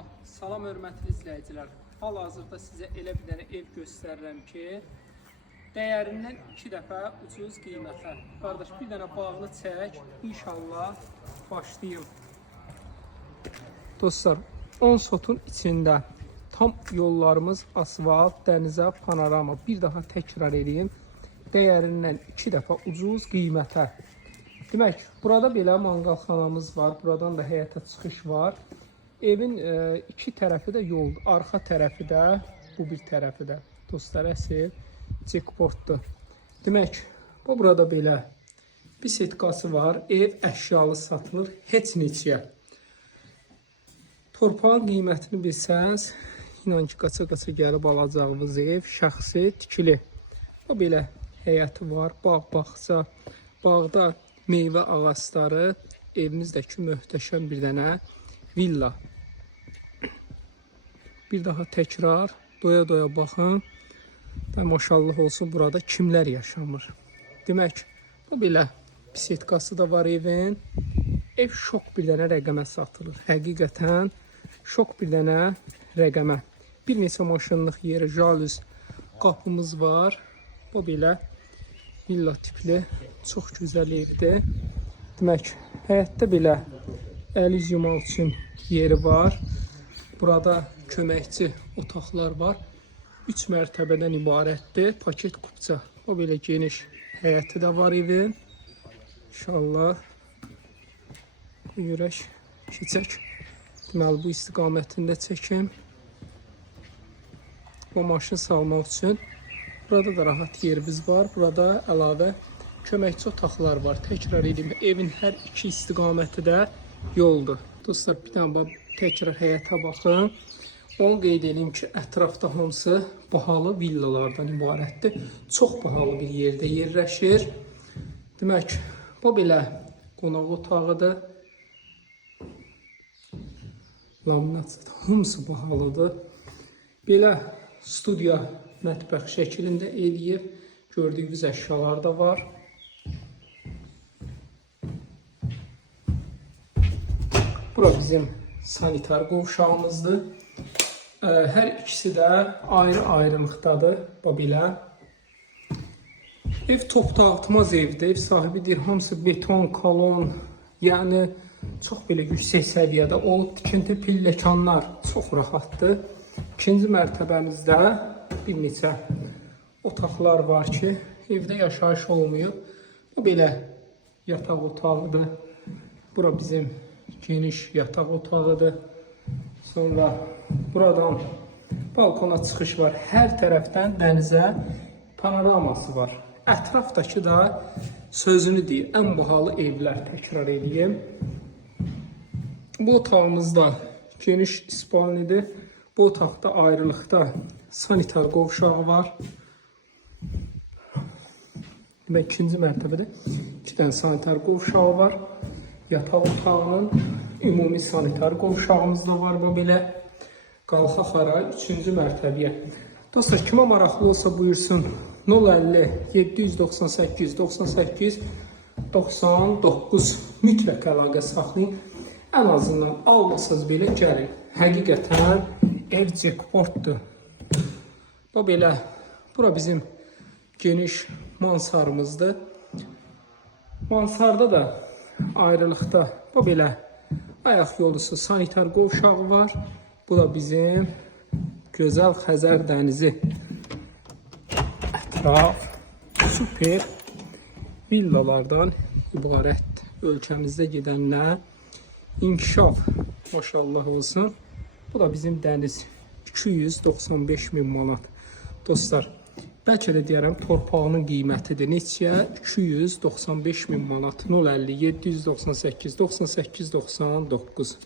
Allah, salam hörmətli izləyicilər. Hal-hazırda sizə elə bir dənə ev göstərirəm ki, dəyərindən 2 dəfə ucuz qiymətə. Qardaş, bir dənə bağını çək, inşallah başlayım. Dostlar, 10 sotun içində tam yollarımız asfalt, dənizə, panorama. Bir daha təkrar edeyim, dəyərindən 2 dəfə ucuz qiymətə. Demək, burada belə manqalxanamız var, buradan da həyətə çıxış var. Evin iki tərəfi də yoldur. Arxa tərəfi də, bu bir tərəfi də. Dostlar, əsl jackpotdur. Demək, bu burada belə bisetkası var. Ev əşyalı satılır, heç neçəyə. Torpağın qiymətini bilsəniz, inan ki, qaça-qaça gəlib alacağınız ev şəxsi tikili. Bu belə həyəti var, bağ-bağça, bağda meyvə ağacları, evimizdəki möhtəşəm bir dənə villa. Bir daha təkrar, doya-doya baxın və maşallah olsun burada kimlər yaşamır. Demək, bu belə bisetkası da var evin. Ev şok bir dənə rəqəmə satılır. Həqiqətən şok bir dənə rəqəmə. Bir neçə maşınlıq yeri, jalüz qapımız var. Bu belə villa tipli, çox gözəl evdir. Demək, həyətdə belə əl yumaq üçün yeri var. Burada köməkçi otaqlar var. 3 mərtəbədən ibarətdir. Paket kupça. O belə geniş həyəti də var evin. İnşallah yürək keçək. Deməli, bu istiqamətində çəkim. Bu maşın salmaq üçün. Burada da rahat yerimiz var. Burada əlavə köməkçi otaqlar var. Təkrar edeyim, evin hər iki istiqaməti də yoldur. Dostlar, bir dənə təkrar həyətə baxın. Onu qeyd edeyim ki, ətrafda hamısı bahalı villalardan ibarətdir. Çox bahalı bir yerdə yerləşir. Demək, bu belə qonaq otağıdır. Laminat hamısı bahalıdır. Belə studiya mətbəx şəklində eləyib. Gördüyünüz əşyalar da var. Bura bizim sanitar qovşağımızdır. Hər ikisi də ayrı-ayrılıqdadır. Bu belə. Ev top dağıtmaz evdir. Ev sahibi deyir, hamısı beton, kolon, yəni çox belə yüksək səviyyədə olub. Tikinti pilləkanlar çox rahatdır. İkinci mərtəbəmizdə bir neçə otaqlar var ki, evdə yaşayış olmuyor. Bu belə yataq otağıdır. Bura bizim geniş yataq otağıdır. Sonra buradan balkona çıxış var. Hər tərəfdən dənizə panoraması var. Ətrafdakı da sözünü deyir, ən bahalı evlər, təkrar edeyim. Bu otağımızda geniş spalnidir. Bu otaqda ayrılıqda sanitar qovşağı var. Və ikinci mərtəbədə 2 dənə sanitar qovşağı var. Yataq otağının ümumi sanitar qovşağımız da var. Bu belə qalxaq ara 3-cü mərtəbəyə. Dostlar, kimə maraqlı olsa buyursun. 050 798 98 99 mütləq əlaqə saxlayın. Ən azından almasaz belə gəlin. Həqiqətən ev jackpotdur. Bu belə, bura bizim geniş mansarımızdır. Mansarda da ayrılıqda bu belə ayaq yolusu sanitar qovşağı var. Bu da bizim gözəl Xəzər dənizi. Ətraf super villalardan ibarət. Ölkəmizdə gedənlər inkişaf maşallah olsun. Bu da bizim dəniz 295 min manat. Dostlar, bəlkə də deyərəm torpağının qiymətidir. Neçəyə? 295 min manat. 050 798 98 99.